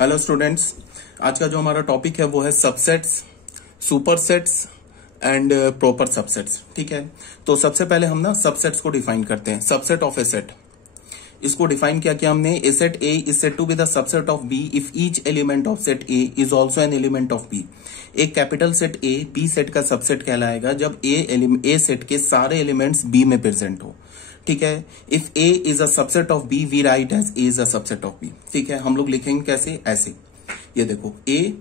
Hello students, आज का जो हमारा टॉपिक है वो है सबसेट्स, सुपरसेट्स एंड प्रॉपर सबसेट्स। ठीक है, तो सबसे पहले हम ना सबसेट्स को डिफाइन करते हैं। सबसेट ऑफ ए सेट, इसको डिफाइन किया हमने। A set A is said to be the subset of B if each element of set A is also an element of B. एक capital set A B set का subset कहलाएगा जब A set के सारे elements B में present हो। ठीक है, if A is a subset of B we write as A is a subset of B. ठीक है, हम लोग लिखेंगे कैसे, ऐसे। ये देखो ए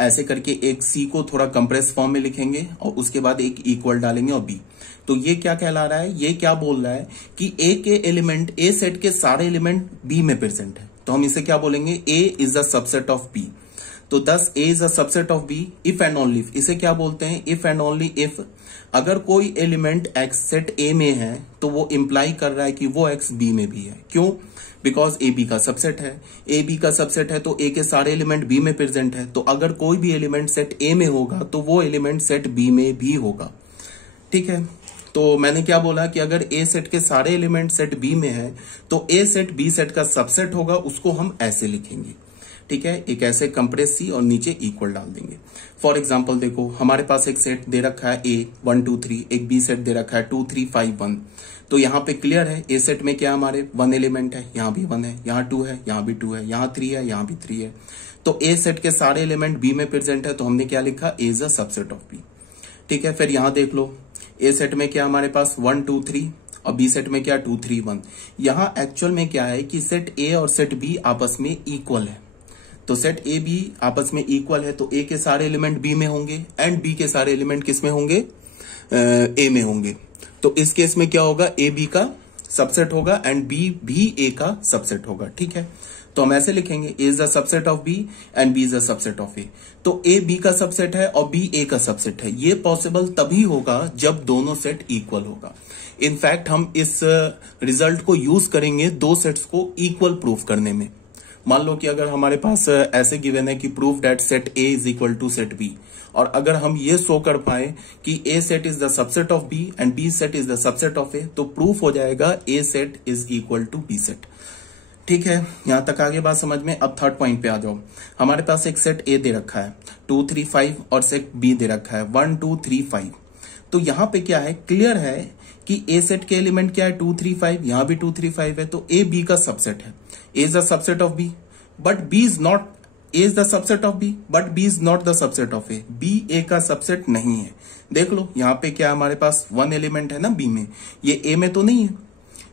ऐसे करके एक सी को थोड़ा कंप्रेस फॉर्म में लिखेंगे और उसके बाद एक इक्वल डालेंगे और बी। तो ये क्या कहला रहा है, ये क्या बोल रहा है कि ए के एलिमेंट, ए सेट के सारे एलिमेंट बी में प्रेजेंट है। तो हम इसे क्या बोलेंगे, A is a subset of B. तो thus A is a subset of B if and only, इसे क्या बोलते हैं, इफ एंड ओनली इफ। अगर कोई एलिमेंट एक्स सेट ए में है तो वो इंप्लाई कर रहा है कि वो एक्स बी में भी है। क्यों? बिकॉज ए बी का सबसेट है। ए बी का सबसेट है तो ए के सारे एलिमेंट बी में प्रेजेंट है। तो अगर कोई भी एलिमेंट सेट ए में होगा तो वो एलिमेंट सेट बी में भी होगा। ठीक है, तो मैंने क्या बोला कि अगर ए सेट के सारे एलिमेंट सेट बी में है तो ए सेट बी सेट का सबसेट होगा, उसको हम ऐसे लिखेंगे। ठीक है, एक ऐसे कंप्रेस सी और नीचे इक्वल डाल देंगे। फॉर एग्जाम्पल देखो, हमारे पास एक सेट दे रखा है ए 1 2 3, एक बी सेट दे रखा है 2 3 5 1। तो यहाँ पे क्लियर है, ए सेट में क्या हमारे 1 एलिमेंट है, यहाँ भी 1 है, यहाँ 2 है, यहाँ भी 2 है, यहाँ 3 है, यहाँ भी 3 है। तो ए सेट के सारे एलिमेंट बी में प्रेजेंट है तो हमने क्या लिखा, A is a subset of B. ठीक है, फिर यहाँ देख लो, ए सेट में क्या हमारे पास 1 2 3 और बी सेट में क्या 2 3 1। यहाँ एक्चुअल में क्या है कि सेट ए और सेट बी आपस में इक्वल है। तो सेट ए बी आपस में इक्वल है तो ए के सारे एलिमेंट बी में होंगे एंड बी के सारे एलिमेंट किस में होंगे, ए में होंगे। तो इस केस में क्या होगा, ए बी का सबसेट होगा एंड बी भी ए का सबसेट होगा। ठीक है, तो हम ऐसे लिखेंगे, A is the subset of B and B is the subset of A. तो ए बी का सबसेट है और बी ए का सबसेट है। ये पॉसिबल तभी होगा जब दोनों सेट इक्वल होगा। इनफैक्ट हम इस रिजल्ट को यूज करेंगे दो सेट्स को इक्वल प्रूफ करने में। मान लो कि अगर हमारे पास ऐसे गिवन है कि proof that set A is equal to set B, और अगर हम ये शो कर पाए कि A set is the subset of B and B set is the subset of A, तो प्रूफ हो जाएगा A set is equal to B set. ठीक है, यहां तक आगे बात समझ में। अब थर्ड पॉइंट पे आ जाओ। हमारे पास एक सेट ए दे रखा है 2 3 5 और सेट बी दे रखा है 1 2 3 5। तो यहां पे क्या है, क्लियर है कि ए सेट के एलिमेंट क्या है 2 3 5, यहां भी 2 3 5 है। तो ए बी का सबसेट है, A is the subset of B but B is not, A is the subset of B but B is not the subset of A. B A का सबसेट नहीं है। देख लो यहाँ पे क्या हमारे पास 1 एलिमेंट है ना बी में, ये ए में तो नहीं है।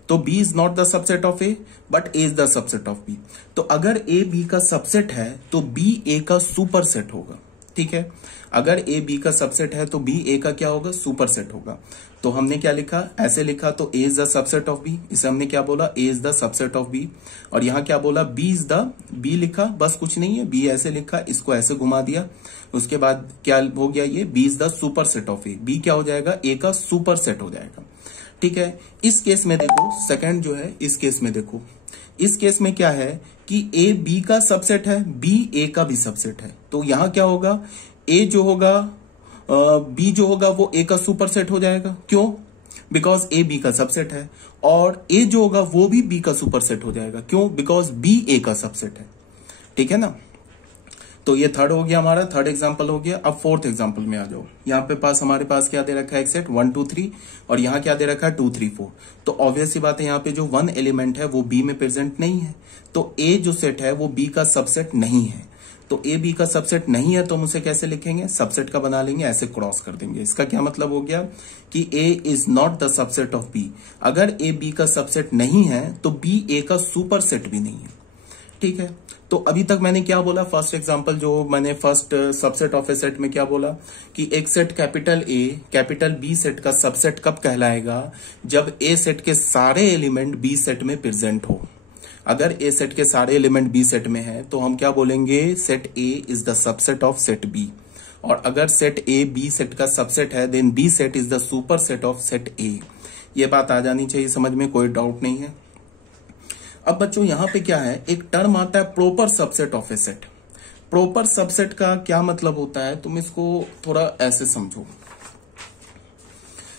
तो B is not the subset of A but A is the subset of B. तो अगर ए बी का सबसेट है तो बी ए का सुपर सेट होगा। ठीक है, अगर ए बी का सबसेट है तो बी ए का क्या होगा, सुपर सेट होगा। तो हमने क्या लिखा, ऐसे लिखा, तो A is the subset of B, इसे हमने क्या बोला, A is the subset of B. और यहां क्या बोला, बी इज द, बी लिखा, बस कुछ नहीं है, बी ऐसे लिखा, इसको ऐसे घुमा दिया। उसके बाद क्या हो गया, ये B is the super set of A, B क्या हो जाएगा, ए का सुपर सेट हो जाएगा। ठीक है, इस केस में देखो, सेकंड जो है इस केस में देखो, इस केस में क्या है कि ए बी का सबसेट है, बी ए का भी सबसेट है। तो यहां क्या होगा, ए जो होगा, बी जो होगा वो ए का सुपर सेट हो जाएगा। क्यों? बिकॉज ए बी का सबसेट है। और ए जो होगा वो भी बी का सुपर सेट हो जाएगा। क्यों? बिकॉज बी ए का सबसेट है। ठीक है ना। तो ये थर्ड हो गया हमारा, थर्ड एग्जांपल हो गया। अब फोर्थ एग्जांपल में आ जाओ। यहाँ पे पास हमारे पास क्या दे रखा है, एक सेट 1 2 3 और यहाँ क्या दे रखा है 2 3 4। तो ऑब्वियस सी बात है, यहाँ पे जो 1 एलिमेंट है वो बी में प्रेजेंट नहीं है। तो ए जो सेट है वो बी का सबसेट नहीं है। तो ए बी का सबसेट नहीं है तो हम उसे कैसे लिखेंगे, सबसेट का बना लेंगे, ऐसे क्रॉस कर देंगे। इसका क्या मतलब हो गया कि A is not the subset of B. अगर ए बी का सबसेट नहीं है तो बी ए का सुपर सेट भी नहीं है। ठीक है, तो अभी तक मैंने क्या बोला, फर्स्ट एग्जांपल जो मैंने first subset of A set में क्या बोला कि एक set capital A capital B set का सबसेट कब कहलाएगा, जब ए सेट के सारे एलिमेंट बी सेट में प्रेजेंट हो। अगर ए सेट के सारे एलिमेंट बी सेट में है तो हम क्या बोलेंगे, set A is the subset of set B. और अगर सेट ए बी सेट का सबसेट है then B set is the super set of set A. ये बात आ जानी चाहिए समझ में, कोई डाउट नहीं है। अब बच्चों यहां पे क्या है, एक टर्म आता है proper subset of A set. Proper subset का क्या मतलब होता है, तुम इसको थोड़ा ऐसे समझो।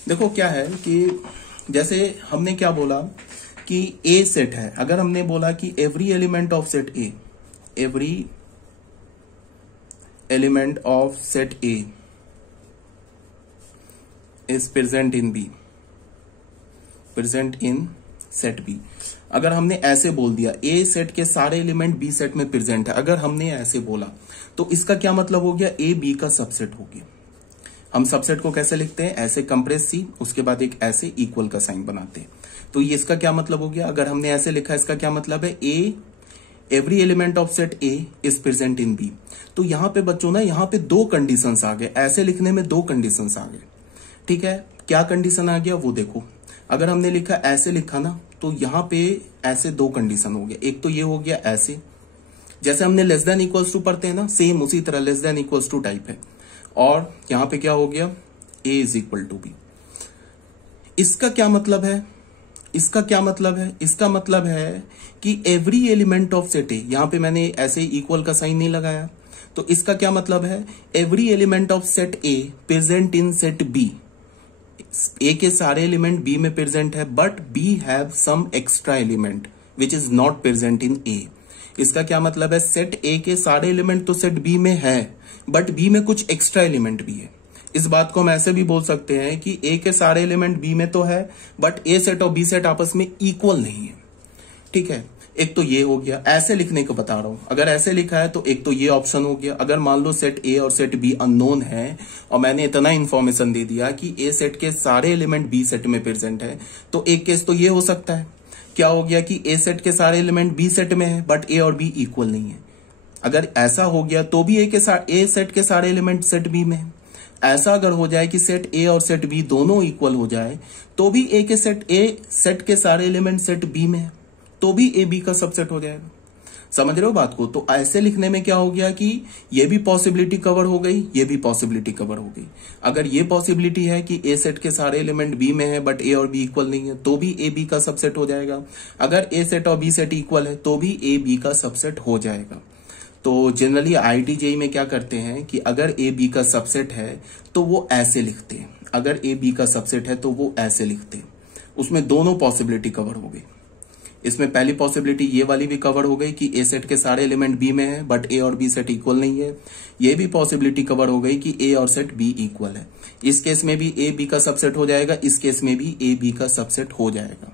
देखो क्या है कि जैसे हमने क्या बोला कि ए सेट है, अगर हमने बोला कि every element of set A, every element of set A is present in B, present in set B. अगर हमने ऐसे बोल दिया ए सेट के सारे एलिमेंट बी सेट में प्रेजेंट है, अगर हमने ऐसे बोला तो इसका क्या मतलब हो गया, ए बी का सबसेट हो गया। हम सबसेट को कैसे लिखते हैं, ऐसे कंप्रेस सी, उसके बाद एक ऐसे इक्वल का साइन बनाते हैं। तो ये इसका क्या मतलब हो गया, अगर हमने ऐसे लिखा इसका क्या मतलब है, a every element of set A is present in B. तो यहां पे बच्चों ना, यहां पे दो कंडीशंस आ गए, ऐसे लिखने में दो कंडीशंस आ गए। ठीक है, क्या कंडीशन आ गया वो देखो। अगर हमने लिखा ऐसे लिखा ना, तो यहां पे ऐसे दो कंडीशन हो गया। एक तो ये हो गया ऐसे, जैसे हमने लेस देन इक्वल्स टू पढ़ते हैं ना, सेम उसी तरह less than equals to type है। और यहां पे क्या हो गया, A is equal to B. इसका क्या मतलब है, इसका क्या मतलब है, इसका मतलब है कि एवरी एलिमेंट ऑफ सेट ए, यहां पे मैंने ऐसे इक्वल का साइन नहीं लगाया, तो इसका क्या मतलब है, every element of set A present in set B. A के सारे एलिमेंट बी में प्रेजेंट है, but B have some extra element which is not present in A. इसका क्या मतलब है, सेट ए के सारे एलिमेंट तो सेट बी में है, बट बी में कुछ एक्स्ट्रा एलिमेंट भी है। इस बात को हम ऐसे भी बोल सकते हैं कि ए के सारे एलिमेंट बी में तो है, बट ए सेट और बी सेट आपस में इक्वल नहीं है। ठीक है, एक तो ये हो गया, ऐसे लिखने को बता रहा हूं। अगर ऐसे लिखा है तो एक तो ये ऑप्शन हो गया। अगर मान लो सेट ए और सेट बी अननोन है और मैंने इतना इंफॉर्मेशन दे दिया कि ए सेट के सारे एलिमेंट बी सेट में प्रेजेंट है, तो एक केस तो ये हो सकता है, क्या हो गया कि ए सेट के सारे एलिमेंट बी सेट में है, बट ए और बी इक्वल नहीं है। अगर ऐसा हो गया तो भी ए सेट के सारे एलिमेंट सेट बी में है। ऐसा अगर हो जाए कि सेट ए और सेट बी दोनों इक्वल हो जाए, तो भी ए सेट के सारे एलिमेंट सेट बी में है, तो भी ए बी का सबसेट हो जाएगा। समझ रहे हो बात को। तो ऐसे लिखने में क्या हो गया कि ये भी पॉसिबिलिटी कवर हो गई, ये भी पॉसिबिलिटी कवर हो गई। अगर ये पॉसिबिलिटी है कि ए सेट के सारे एलिमेंट बी में है बट ए और बी इक्वल नहीं है, तो भी ए बी का सबसेट हो जाएगा। अगर ए सेट और बी सेट इक्वल है तो भी ए बी का सबसेट हो जाएगा। तो जनरली आईआईटी जेईई में क्या करते हैं कि अगर ए बी का सबसेट है तो वो ऐसे लिखते हैं, अगर ए बी का सबसेट है तो वो ऐसे लिखते हैं। उसमें दोनों पॉसिबिलिटी कवर हो गई। इसमें पहली पॉसिबिलिटी ये वाली भी कवर हो गई कि ए सेट के सारे एलिमेंट बी में है बट ए और बी सेट इक्वल नहीं है। ये भी पॉसिबिलिटी कवर हो गई कि ए और सेट बी इक्वल है। इस केस में भी ए बी का सबसेट हो जाएगा, इस केस में भी ए बी का सबसेट हो जाएगा।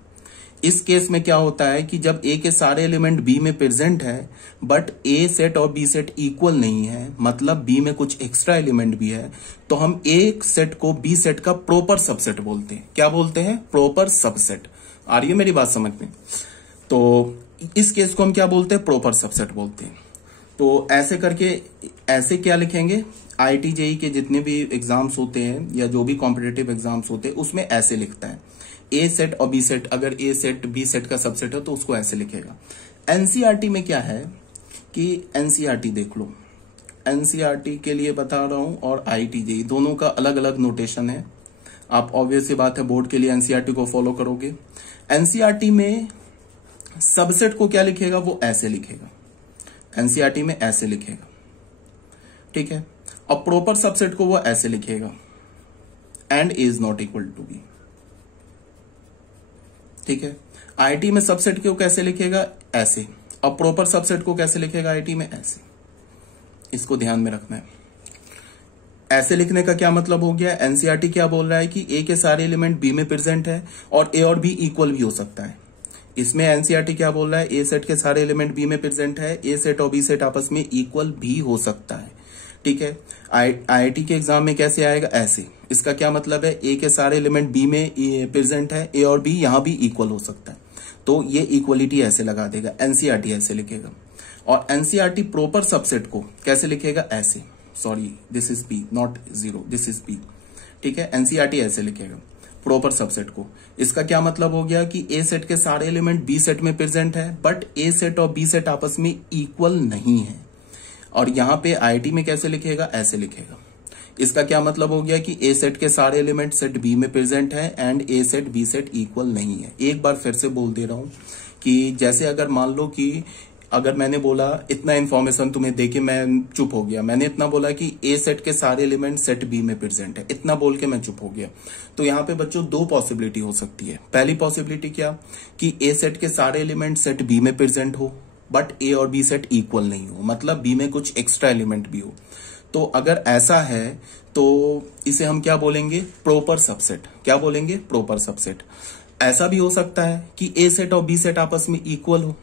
इस केस में क्या होता है कि जब ए के सारे एलिमेंट बी में प्रेजेंट है बट ए सेट और बी सेट इक्वल नहीं है, मतलब बी में कुछ एक्स्ट्रा एलिमेंट भी है, तो हम ए सेट को बी सेट का प्रॉपर सबसेट बोलते हैं। क्या बोलते हैं, प्रॉपर सबसेट। आ रही है मेरी बात समझ में। तो इस केस को हम क्या बोलते हैं, प्रॉपर सबसेट बोलते हैं। तो ऐसे करके ऐसे क्या लिखेंगे, आईआईटी जेईई के जितने भी एग्जाम्स होते हैं या जो भी कॉम्पिटिटिव एग्जाम्स होते हैं उसमें ऐसे लिखता है ए सेट और बी सेट। अगर ए सेट बी सेट का सबसेट है तो उसको ऐसे लिखेगा। एनसीईआरटी में क्या है कि एनसीईआरटी देख लो, एनसीईआरटी के लिए बता रहा हूं और आईआईटी जेईई दोनों का अलग अलग नोटेशन है। आप ऑब्वियस सी बात है बोर्ड के लिए एनसीईआरटी को फॉलो करोगे। एनसीईआरटी में सबसेट को क्या लिखेगा, वो ऐसे लिखेगा, एनसीईआरटी में ऐसे लिखेगा। ठीक है, और प्रॉपर सबसेट को वो ऐसे लिखेगा, and is not equal to B. ठीक है, आईआईटी में सबसेट को कैसे लिखेगा, ऐसे, और प्रॉपर सबसेट को कैसे लिखेगा आईआईटी में, ऐसे। इसको ध्यान में रखना है। ऐसे लिखने का क्या मतलब हो गया, एनसीईआरटी क्या बोल रहा है कि ए के सारे एलिमेंट बी में प्रेजेंट है और ए और बी इक्वल भी हो सकता है। इसमें एनसीईआरटी क्या बोल रहा है, ए सेट के सारे एलिमेंट बी में प्रेजेंट है, ए सेट और बी सेट आपस में इक्वल भी हो सकता है। ठीक है, आईआईटी के एग्जाम में कैसे आएगा, ऐसे। इसका क्या मतलब है, ए के सारे एलिमेंट बी में प्रेजेंट है, ए और बी यहां भी इक्वल हो सकता है, तो ये इक्वलिटी ऐसे लगा देगा। एनसीईआरटी ऐसे लिखेगा। और एनसीईआरटी प्रॉपर सबसेट को कैसे लिखेगा, ऐसे। Sorry, this is B, not zero, this is B. ठीक है, एनसीईआरटी ऐसे लिखेगा प्रॉपर सबसेट को। इसका क्या मतलब हो गया कि ए सेट के सारे एलिमेंट बी सेट में प्रेजेंट है बट ए सेट और बी सेट आपस में इक्वल नहीं है। और यहां पे आईआईटी में कैसे लिखेगा, ऐसे लिखेगा। इसका क्या मतलब हो गया कि ए सेट के सारे एलिमेंट सेट बी में प्रेजेंट है and A set B set equal नहीं है। एक बार फिर से बोल दे रहा हूं कि जैसे अगर मान लो कि अगर मैंने बोला इतना इन्फॉर्मेशन तुम्हें देके मैं चुप हो गया, मैंने इतना बोला कि ए सेट के सारे एलिमेंट सेट बी में प्रेजेंट है, इतना बोल के मैं चुप हो गया। तो यहाँ पे बच्चों दो पॉसिबिलिटी हो सकती है। पहली पॉसिबिलिटी क्या कि ए सेट के सारे एलिमेंट सेट बी में प्रेजेंट हो, बट ए और बी सेट इक्वल नहीं हो, मतलब बी में कुछ एक्स्ट्रा एलिमेंट भी हो। तो अगर ऐसा है तो इसे हम क्या बोलेंगे, प्रोपर सबसेट। क्या बोलेंगे, प्रोपर सबसेट। ऐसा भी हो सकता है कि ए सेट और बी सेट आपस में इक्वल हो,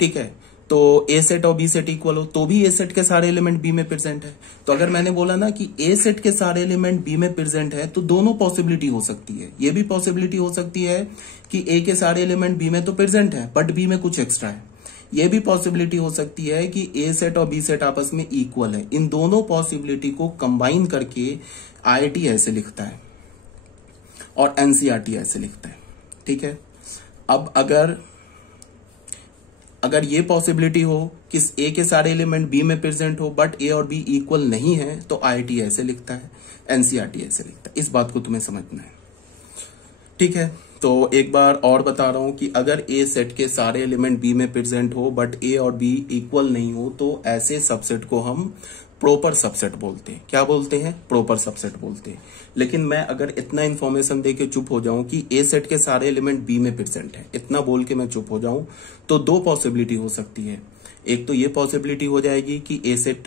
ठीक है, तो ए सेट और बी सेट इक्वल हो तो भी ए सेट के सारे एलिमेंट बी में प्रेजेंट है। तो अगर मैंने बोला ना कि ए सेट के सारे एलिमेंट बी में प्रेजेंट है तो दोनों पॉसिबिलिटी हो सकती है। ये भी पॉसिबिलिटी हो सकती है कि ए के सारे एलिमेंट बी में तो प्रेजेंट है बट बी में कुछ एक्स्ट्रा है। ये भी पॉसिबिलिटी हो सकती है कि ए सेट और बी सेट आपस में इक्वल है। इन दोनों पॉसिबिलिटी को कंबाइन करके आईआईटी ऐसे लिखता है और एनसीईआरटी ऐसे लिखता है, ठीक है। अब अगर ये पॉसिबिलिटी हो कि ए के सारे एलिमेंट बी में प्रेजेंट हो बट ए और बी इक्वल नहीं है तो आईआईटी ऐसे लिखता है, एनसीईआरटी ऐसे लिखता है। इस बात को तुम्हें समझना है, ठीक है। तो एक बार और बता रहा हूं कि अगर ए सेट के सारे एलिमेंट बी में प्रेजेंट हो बट ए और बी इक्वल नहीं हो तो ऐसे सबसेट को हम प्रॉपर सबसेट बोलते हैं। क्या बोलते हैं, प्रॉपर सबसेट बोलते हैं। लेकिन मैं अगर इतना इंफॉर्मेशन देके चुप हो जाऊं कि ए सेट के सारे एलिमेंट बी में प्रेजेंट है, इतना बोल के मैं चुप हो जाऊं, तो दो पॉसिबिलिटी हो सकती है। एक तो ये पॉसिबिलिटी हो जाएगी कि ए सेट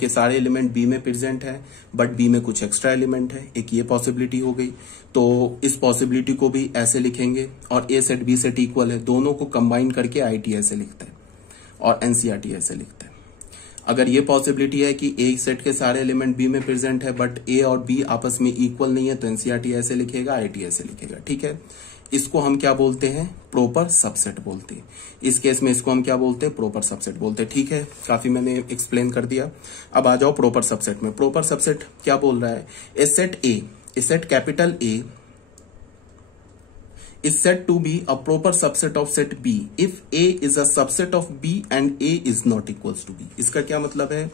के सारे एलिमेंट बी में प्रेजेंट है बट बी में कुछ एक्स्ट्रा एलिमेंट है, एक ये पॉसिबिलिटी हो गई। तो इस पॉसिबिलिटी को भी ऐसे लिखेंगे और ए सेट बी सेट इक्वल है, दोनों को कंबाइन करके आईआईटी ऐसे लिखता है और एनसीईआरटी ऐसे लिखता है। अगर ये पॉसिबिलिटी है कि ए सेट के सारे एलिमेंट बी में प्रेजेंट है बट ए और बी आपस में इक्वल नहीं है तो एनसीईआरटी ऐसे लिखेगा, आईआईटी ऐसे लिखेगा, ठीक है। इसको हम क्या बोलते हैं, प्रॉपर सबसेट बोलते हैं। इस केस में इसको हम क्या बोलते हैं, प्रॉपर सबसेट बोलते हैं, ठीक है। काफी मैंने एक्सप्लेन कर दिया। अब आ जाओ प्रॉपर सबसेट में। प्रॉपर सबसेट क्या बोल रहा है, a set capital A is said to be a proper subset of set B if A is a subset of B and A is not equals to B। इसका क्या मतलब है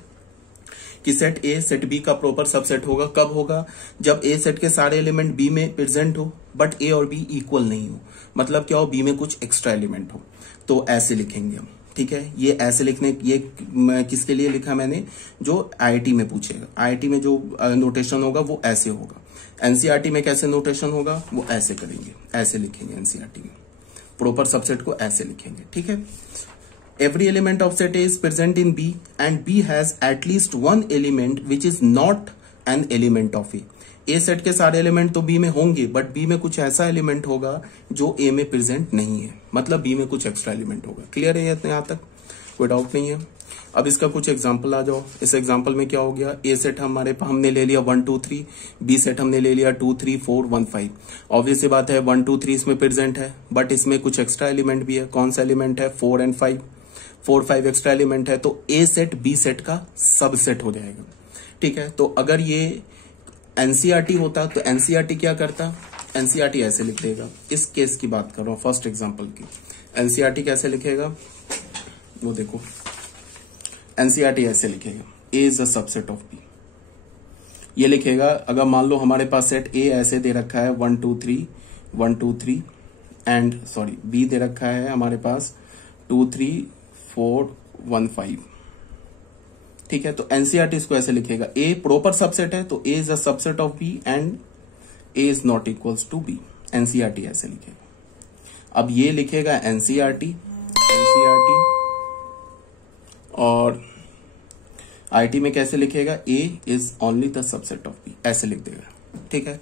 कि सेट A सेट B का proper subset होगा, कब होगा, जब A सेट के सारे एलिमेंट B में प्रेजेंट हो बट A और B इक्वल नहीं हो। मतलब क्या हो, B में कुछ एक्स्ट्रा एलिमेंट हो। तो ऐसे लिखेंगे हम, ठीक है। ये ऐसे लिखने, ये किसके लिए लिखा मैंने, जो आईआईटी में पूछेगा। आईआईटी में जो नोटेशन होगा वो ऐसे होगा। एनसीईआरटी में कैसे नोटेशन होगा, वो ऐसे करेंगे, ऐसे लिखेंगे। एनसीईआरटी में प्रॉपर सबसेट को ऐसे लिखेंगे, ठीक है। Every element of set is present in B and B has at least one element which is not an element of A set के सारे एलिमेंट तो बी में होंगे बट बी में कुछ ऐसा एलिमेंट होगा जो ए में प्रेजेंट नहीं है, मतलब बी में कुछ एक्स्ट्रा एलिमेंट होगा। क्लियर है यहां तक, कोई डाउट नहीं है। अब इसका कुछ एग्जांपल आ जाओ। इस एग्जांपल में क्या हो गया, ए सेट हमने ले लिया 1 2 3, बी सेट हमने ले लिया 2 3 4 1 5। ऑब्वियस सी बात है 1 2 3 इसमें प्रेजेंट है बट इसमें कुछ एक्स्ट्रा एलिमेंट भी है। कौन सा एलिमेंट है, 4 और 5, 4 5 एक्स्ट्रा एलिमेंट है तो ए सेट बी सेट का सबसेट हो जाएगा, ठीक है। तो अगर ये एनसीईआरटी होता तो एनसीईआरटी क्या करता, एनसीईआरटी ऐसे लिख देगा। इस केस की बात कर रहा हूं, फर्स्ट एग्जांपल की। एनसीईआरटी कैसे लिखेगा, वो देखो। एनसीईआरटी ऐसे लिखेगा, A is a subset of B. ये लिखेगा, अगर मान लो हमारे पास सेट ए ऐसे दे रखा है 1 2 3 1 2 3 एंड सॉरी बी दे रखा है हमारे पास 2 3 4 1 5, ठीक है। तो एनसीईआरटी इसको ऐसे लिखेगा, ए प्रॉपर सबसेट है तो A is a subset of B and A is not equals to B. NCERT ऐसे लिखेगा। अब ये लिखेगा एनसीईआरटी और आईआईटी में कैसे लिखेगा, A is only the subset of B, ऐसे लिख देगा, ठीक है।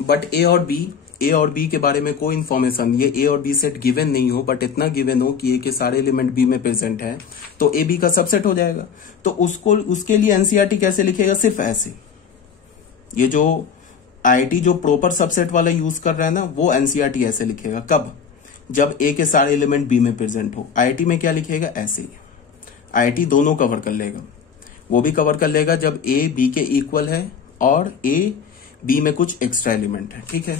बट ए और बी के बारे में कोई इंफॉर्मेशन, ये ए और बी सेट गिवन नहीं हो बट इतना गिवन हो कि ए के सारे एलिमेंट बी में प्रेजेंट है तो ए बी का सबसेट हो जाएगा। तो उसके लिए एनसीईआरटी कैसे लिखेगा, सिर्फ ऐसे। ये जो आईआईटी जो प्रॉपर सबसेट वाला यूज कर रहा है ना, वो एनसीईआरटी ऐसे लिखेगा। कब, जब ए के सारे एलिमेंट बी में प्रेजेंट हो। आईआईटी में क्या लिखेगा, ऐसे ही। आईआईटी दोनों कवर कर लेगा, वो भी कवर कर लेगा जब ए बी के इक्वल है और ए बी में कुछ एक्स्ट्रा एलिमेंट है, ठीक है।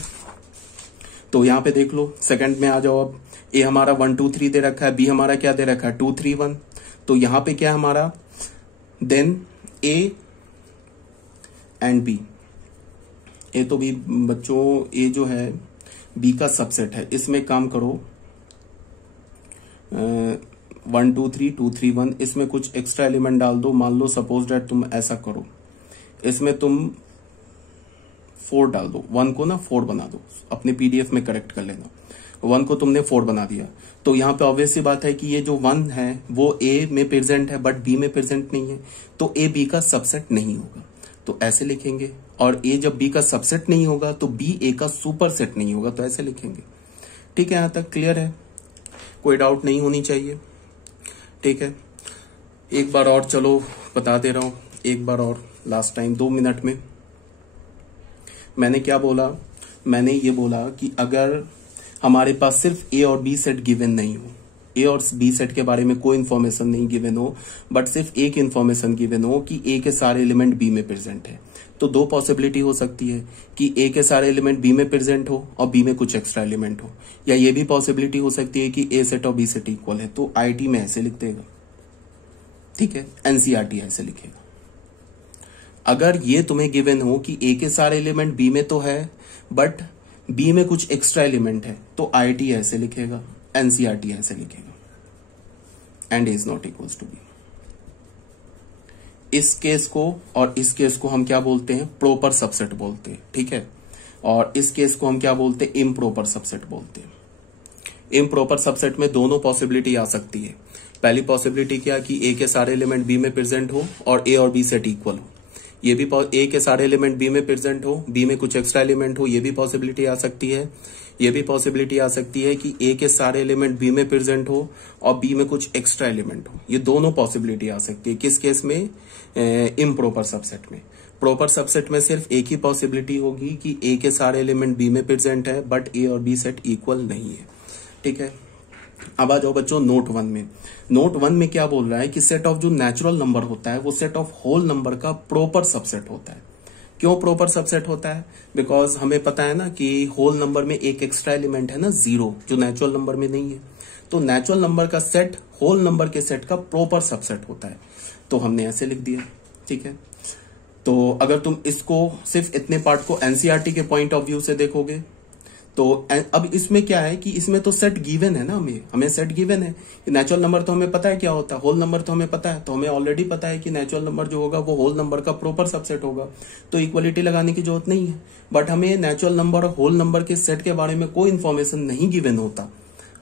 तो यहां पे देख लो, सेकंड में आ जाओ। अब ए हमारा 1 2 3 दे रखा है, बी हमारा क्या दे रखा है 2 3 1। तो यहां पे क्या हमारा, देन ए एंड बी। ए तो भी बच्चों, ए जो है बी का सबसेट है। इसमें काम करो 1 2 3 2 3 1, इसमें कुछ एक्स्ट्रा एलिमेंट डाल दो। मान लो सपोज दैट तुम ऐसा करो, इसमें तुम 4 डाल दो, 1 को ना 4 बना दो। अपने पीडीएफ में करेक्ट कर लेना। 1 को तुमने 4 बना दिया तो यहाँ पे ऑब्वियस सी बात है कि ये जो 1 है वो ए में प्रेजेंट है बट बी में प्रेजेंट नहीं है, तो ए बी का सबसेट नहीं होगा, तो ऐसे लिखेंगे। और ए जब बी का सबसेट नहीं होगा तो बी ए का सुपर सेट नहीं होगा, तो ऐसे लिखेंगे। ठीक है, यहां तक क्लियर है, कोई डाउट नहीं होनी चाहिए। ठीक है, एक बार और चलो बता दे रहा हूं, एक बार और लास्ट टाइम 2 मिनट में। मैंने क्या बोला, मैंने ये बोला कि अगर हमारे पास सिर्फ ए और बी सेट गिवन नहीं हो, ए और बी सेट के बारे में कोई इंफॉर्मेशन नहीं गिवन हो, बट सिर्फ एक इंफॉर्मेशन गिवन हो कि ए के सारे एलिमेंट बी में प्रेजेंट है, तो 2 पॉसिबिलिटी हो सकती है कि ए के सारे एलिमेंट बी में प्रेजेंट हो और बी में कुछ एक्स्ट्रा एलिमेंट हो, या ये भी पॉसिबिलिटी हो सकती है कि ए सेट और बी सेट इक्वल है, तो आईटी में ऐसे लिख देगा। ठीक है, एनसीईआरटी ऐसे लिखेगा। अगर ये तुम्हें गिवन हो कि ए के सारे एलिमेंट बी में तो है बट बी में कुछ एक्स्ट्रा एलिमेंट है, तो आईटी ऐसे लिखेगा, एनसीईआरटी ऐसे लिखेगा, and is not equals to B. इस केस को और इस केस को हम क्या बोलते हैं, प्रॉपर सबसेट बोलते हैं। ठीक है, और इस केस को हम क्या बोलते हैं, इम्प्रॉपर सबसेट बोलते हैं। इम्प्रॉपर सबसेट में दोनों पॉसिबिलिटी आ सकती है। पहली पॉसिबिलिटी क्या कि ए के सारे एलिमेंट बी में प्रेजेंट हो और ए और बी सेट इक्वल हो, ये भी ए के सारे एलिमेंट बी में प्रेजेंट हो, बी में कुछ एक्स्ट्रा एलिमेंट हो, ये भी पॉसिबिलिटी आ सकती है। ये भी पॉसिबिलिटी आ सकती है कि ए के सारे एलिमेंट बी में प्रेजेंट हो और बी में कुछ एक्स्ट्रा एलिमेंट हो, ये दोनों पॉसिबिलिटी आ सकती है। किस केस में, इम्प्रॉपर सबसेट में। प्रॉपर सबसेट में सिर्फ एक ही पॉसिबिलिटी होगी कि ए के सारे एलिमेंट बी में प्रेजेंट है बट ए और बी सेट इक्वल नहीं है। ठीक है, अब आ जाओ बच्चों नोट 1 में। नोट 1 में क्या बोल रहा है कि सेट ऑफ जो नेचुरल नंबर होता है वो सेट ऑफ होल नंबर का प्रॉपर सबसेट होता है। क्यों प्रॉपर सबसेट होता है, बिकॉज हमें पता है ना कि होल नंबर में एक एक्स्ट्रा एलिमेंट है ना 0, जो नेचुरल नंबर में नहीं है, तो नेचुरल नंबर का सेट होल नंबर के सेट का प्रॉपर सबसेट होता है, तो हमने ऐसे लिख दिया। ठीक है, तो अगर तुम इसको सिर्फ इतने पार्ट को एनसीईआरटी के पॉइंट ऑफ व्यू से देखोगे तो अब इसमें क्या है कि इसमें तो सेट गिवन है ना, हमें सेट गिवन है। नेचुरल नंबर तो हमें पता है क्या होता है, होल नंबर तो हमें पता है, तो हमें ऑलरेडी पता है कि नेचुरल नंबर जो होगा वो होल नंबर का प्रॉपर सबसेट होगा, तो इक्वलिटी लगाने की जरूरत नहीं है। बट हमें नेचुरल नंबर और होल नंबर के सेट के बारे में कोई इन्फॉर्मेशन नहीं गिवन होता।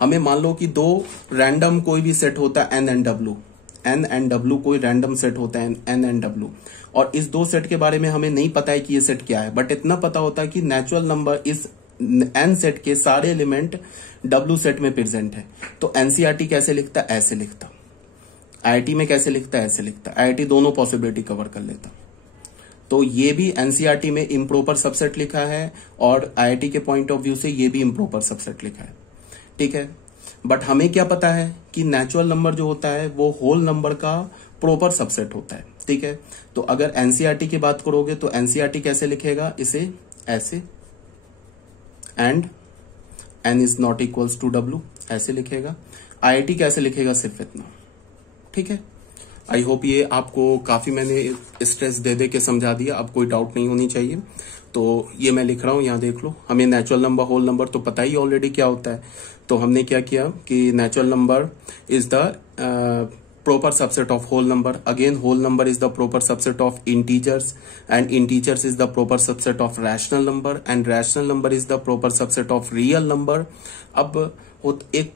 हमें मान लो कि 2 रैंडम कोई भी सेट होता है एन एंड डब्ल्यू कोई रैंडम सेट होता है एन एंड डब्ल्यू, और इस 2 सेट के बारे में हमें नहीं पता है कि ये सेट क्या है, बट इतना पता होता है कि नेचुरल नंबर इस एन सेट के सारे एलिमेंट डब्ल्यू सेट में प्रेजेंट है। तो एनसीईआरटी कैसे लिखता, ऐसे लिखता। आईआईटी में कैसे लिखता, ऐसे लिखता। आईआईटी दोनों पॉसिबिलिटी कवर कर लेता। तो ये भी एनसीईआरटी में इम्प्रॉपर सबसेट लिखा है और आईआईटी के पॉइंट ऑफ व्यू से ये भी इम्प्रॉपर सबसेट लिखा है। ठीक है, बट हमें क्या पता है कि नेचुरल नंबर जो होता है वो होल नंबर का प्रॉपर सबसेट होता है। ठीक है, तो अगर एनसीईआरटी की बात करोगे तो एनसीईआरटी कैसे लिखेगा, इसे ऐसे, and n is not equals to w ऐसे लिखेगा। आईआईटी कैसे लिखेगा, सिर्फ इतना। ठीक है, आई होप ये आपको काफी मैंने स्ट्रेस दे दे के समझा दिया, अब कोई डाउट नहीं होनी चाहिए। तो ये मैं लिख रहा हूं, यहां देख लो। हमें नेचुरल नंबर होल नंबर तो पता ही ऑलरेडी क्या होता है, तो हमने क्या किया कि natural number is the proper subset of whole number. Again, whole number is the proper subset of integers, and integers is the proper subset of rational number, and rational number is the proper subset of real number. अब एक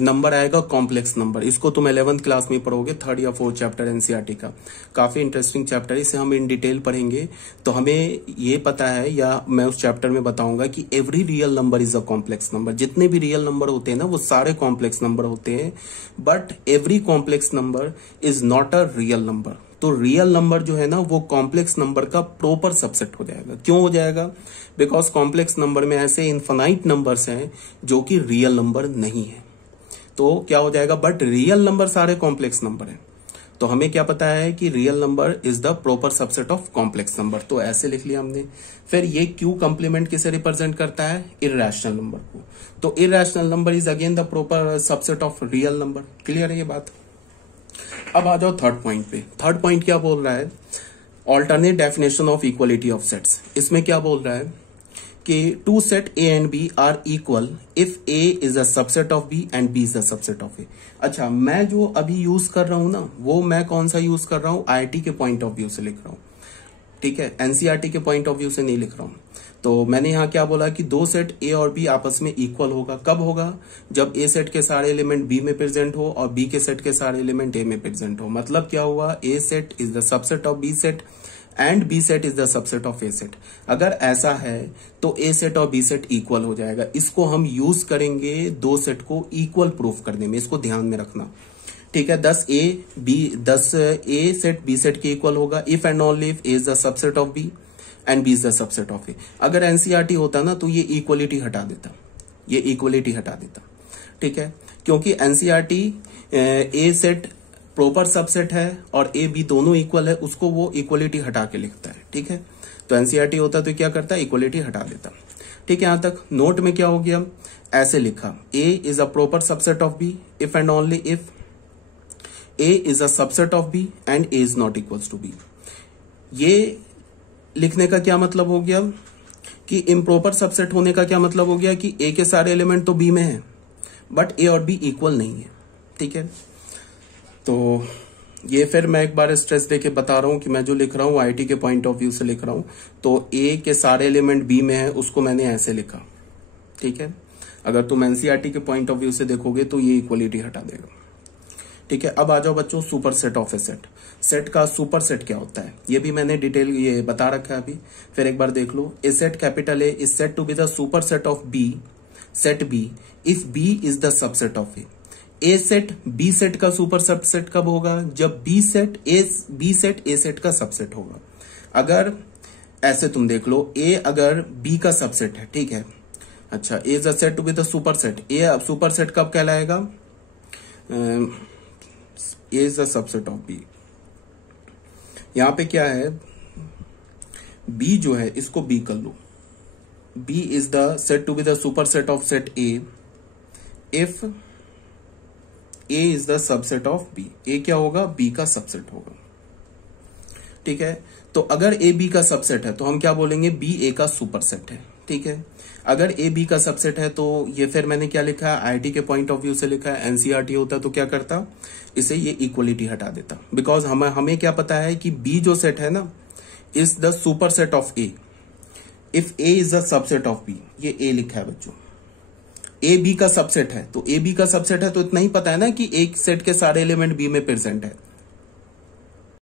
number आएगा complex number, इसको तुम 11th class में पढ़ोगे, 3rd या 4th chapter NCERT का। काफी इंटरेस्टिंग चैप्टर है, इसे हम इन डिटेल पढ़ेंगे। तो हमें ये पता है, या मैं उस चैप्टर में बताऊंगा कि every real number is a complex number. जितने भी रियल नंबर होते हैं ना वो सारे कॉम्प्लेक्स नंबर होते हैं, but every complex number is not a real number. तो रियल नंबर जो है ना वो कॉम्प्लेक्स नंबर का प्रॉपर सबसेट हो जाएगा। क्यों हो जाएगा, बिकॉज कॉम्प्लेक्स नंबर में ऐसे इनफाइनाइट नंबर्स हैं जो कि रियल नंबर नहीं है। तो क्या हो जाएगा, बट रियल नंबर सारे कॉम्प्लेक्स नंबर हैं। तो हमें क्या पता है कि real number is the proper subset of complex number, तो ऐसे लिख लिया हमने। फिर ये क्यू कंप्लीमेंट किसे रिप्रेजेंट करता है, इररेशनल नंबर को। तो irrational number is again the proper subset of real number. Clear है ये बात। अब आ जाओ थर्ड पॉइंट पे। थर्ड पॉइंट क्या बोल रहा है, alternate definition of equality of sets. इसमें क्या बोल रहा है कि two sets A and B are equal if A is a subset of B and B is a subset of A. अच्छा, मैं जो अभी यूज कर रहा हूं ना वो मैं कौन सा यूज कर रहा हूं, आईआईटी के पॉइंट ऑफ व्यू से लिख रहा हूं। ठीक है, एनसीईआरटी के पॉइंट ऑफ व्यू से नहीं लिख रहा हूं। तो मैंने यहां क्या बोला कि दो सेट ए और बी आपस में इक्वल होगा। कब होगा? जब ए सेट के सारे एलिमेंट बी में प्रेजेंट हो और बी के सेट के सारे एलिमेंट ए में प्रेजेंट हो। मतलब क्या हुआ? A set is the subset of B set and B set is the subset of A set. अगर ऐसा है तो ए सेट और बी सेट इक्वल हो जाएगा। इसको हम यूज करेंगे दो सेट को इक्वल प्रूफ करने में, इसको ध्यान में रखना, ठीक है। 10 ए सेट बी सेट के इक्वल होगा if and only if A is the subset of B and B is the subset of A. अगर एनसीईआरटी होता ना तो ये इक्वलिटी हटा देता, ठीक है, क्योंकि एनसीईआरटी ए सेट प्रॉपर सबसेट है और ए बी दोनों इक्वल है, उसको वो इक्वलिटी हटा के लिखता है, ठीक है। तो एनसीईआरटी होता तो क्या करता? इक्वलिटी हटा देता, ठीक है। यहां तक नोट में क्या हो गया? ऐसे लिखा, A is a proper subset of B if and only if A is a subset of B and A is not equals to B. ये लिखने का क्या मतलब हो गया कि इम्प्रॉपर सबसेट होने का क्या मतलब हो गया कि ए के सारे एलिमेंट तो बी में है बट ए और बी इक्वल नहीं है, ठीक है। तो ये फिर मैं एक बार स्ट्रेस देके बता रहा हूं कि मैं जो लिख रहा हूं आईटी के पॉइंट ऑफ व्यू से लिख रहा हूं। तो ए के सारे एलिमेंट बी में है, उसको मैंने ऐसे लिखा, ठीक है। अगर तुम एनसीईआरटी के पॉइंट ऑफ व्यू से देखोगे तो ये इक्वलिटी हटा देगा, ठीक है। अब आ जाओ बच्चों super set of A set. Set का सुपर सेट क्या होता है ये भी मैंने डिटेल ये बता रखा है अभी, फिर एक बार देख लो। A set capital A is set to be the super set of B set B if B is the subset of A. A set B set का सुपर सबसेट कब होगा? जब बी सेट ए सेट का subset होगा। अगर ऐसे तुम देख लो, ए अगर बी का सबसेट है, ठीक है, अच्छा, A is a set to be the super set. A super set कब कहलाएगा? A is the subset of B. यहां पे क्या है, बी जो है इसको बी कर लो, B is the set to be the super set of set A if A is the subset of B. A क्या होगा? बी का सबसेट होगा, ठीक है। तो अगर ए बी का सबसेट है तो हम क्या बोलेंगे? बी ए का सुपर सेट है, ठीक है। अगर ए बी का सबसेट है तो ये फिर मैंने क्या लिखा है? आईटी के पॉइंट ऑफ व्यू से लिखा है। एनसीईआरटी होता तो क्या करता? इसे ये इक्वलिटी हटा देता, बिकॉज हमें क्या पता है कि बी जो सेट है ना is the super set of A if A is the subset of B. ये ए लिखा है बच्चों, ए बी का सबसेट है तो ए बी का सबसेट है तो इतना ही पता है ना कि एक सेट के सारे एलिमेंट बी में प्रेजेंट है।